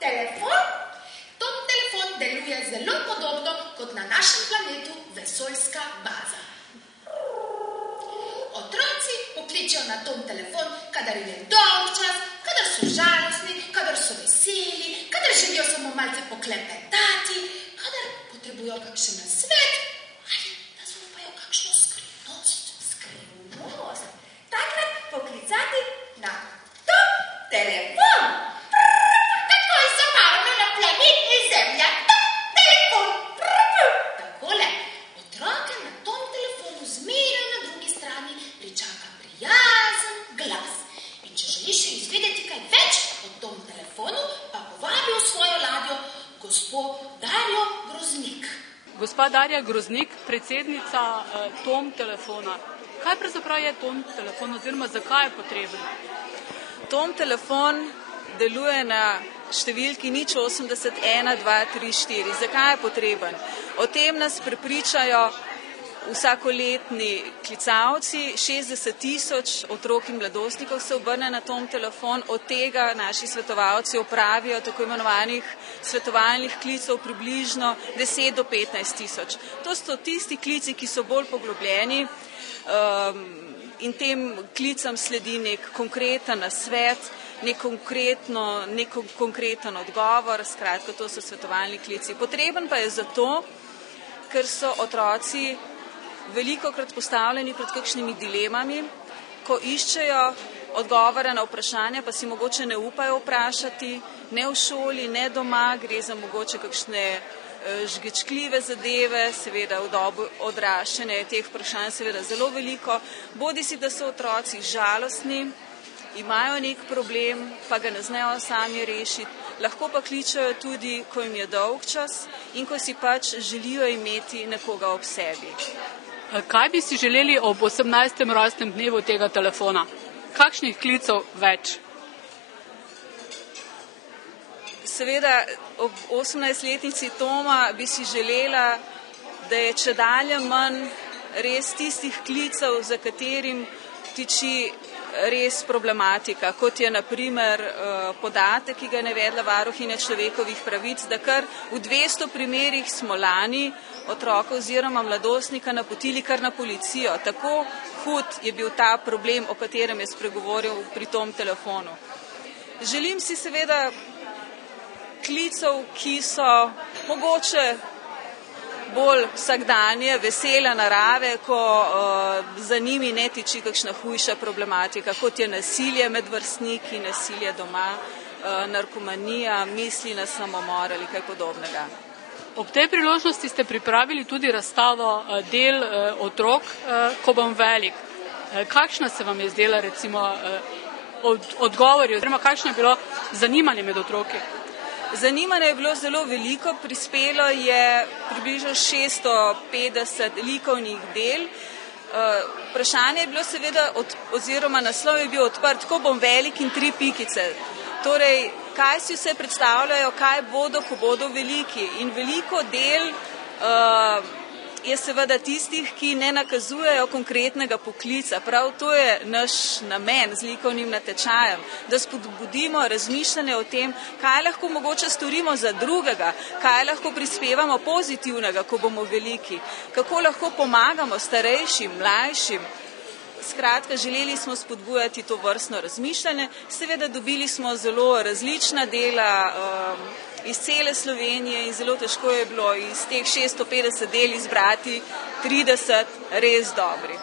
telefon. Tom telefon deluje zelo podobno kot na našem planetu vesoljska baza. Otroci pokličejo na tom telefon, kadar jim je dolgčas, kadar so žalostni, kadar so veseli, kadar želijo samo malce poklepetati, kadar potrebujo kakšen nasvet ali da zaupajo kakšno skrivnost. Takrat poklicati na tom telefon. Takoj zabavno na planeti Zemlja. Tom telefon. Takole, otroke na tom telefonu zmeraj na drugi strani pričaka prijazen glas. In če želiš še izvedeti kaj več o tom telefonu, pa povabi v svojo ladjo gospo Darjo Groznik. Gospa Darja Groznik, predsednica Tom telefona. Kaj pravzaprav je Tom telefon oziroma zakaj je potreben? Tom telefon deluje na številki 0801234. Zakaj je potreben? O tem nas prepričajo vsakoletni klicalci, 60 000 otrok in mladostnikov se obrne na Tom telefon, od tega naši svetovalci opravijo tako imenovanih svetovalnih klicev približno 10 do 15 tisoč. To so tisti klici, ki so bolj poglobljeni in tem klicam sledi nek konkreten nasvet, nek konkreten odgovor, skratka, to so svetovalni klici. Potreben pa je zato, ker so otroci velikokrat postavljeni pred kakšnimi dilemami, ko iščejo odgovore na vprašanja, pa si mogoče ne upajo vprašati, ne v šoli, ne doma, gre za mogoče kakšne žgečkljive zadeve, seveda v dobu odraščanja je teh vprašanj seveda zelo veliko, bodisi da so otroci žalostni, imajo nek problem, pa ga ne znajo sami rešiti, lahko pa kličejo tudi, ko jim je dolgčas in ko si pač želijo imeti nekoga ob sebi. Kaj bi si želeli ob 18. rojstnem dnevu tega telefona? Kakšnih klicev več? Seveda, ob 18-letnici Toma bi si želela, da je čedalje manj res tistih klicev, za katerim tiči res problematika, kot je na primer podatek, ki ga je navedla varuhinja človekovih pravic, da kar v 200 primerih smo lani otroka oziroma mladostnika napotili kar na policijo. Tako hud je bil ta problem, o katerem je spregovoril pri Tom telefonu. Želim si seveda klicev, ki so mogoče bolj vsakdanje, vesele narave, ko za njimi ne tiči kakšna hujša problematika, kot je nasilje med vrstniki, nasilje doma, narkomanija, misli na samomor ali kaj podobnega. Ob tej priložnosti ste pripravili tudi razstavo del otrok, ko bom velik. Kakšna se vam je zdela recimo odgovori, oziroma kakšno je bilo zanimanje med otroki? Zanimanje je bilo zelo veliko, prispelo je približno 650 likovnih del. Vprašanje je bilo seveda, oziroma naslov je bil odprt, ko bom velik in 3 pikice. Torej, kaj si vse predstavljajo, kaj bodo, ko bodo veliki. In veliko del je seveda tistih, ki ne nakazujejo konkretnega poklica. Prav to je naš namen z likovnim natečajem, da spodbudimo razmišljanje o tem, kaj lahko mogoče storimo za drugega, kaj lahko prispevamo pozitivnega, ko bomo veliki, kako lahko pomagamo starejšim, mlajšim. Skratka, želeli smo spodbujati to vrstno razmišljanje. Seveda dobili smo zelo različna dela iz cele Slovenije in zelo težko je bilo iz teh 650 del izbrati 30 res dobrih.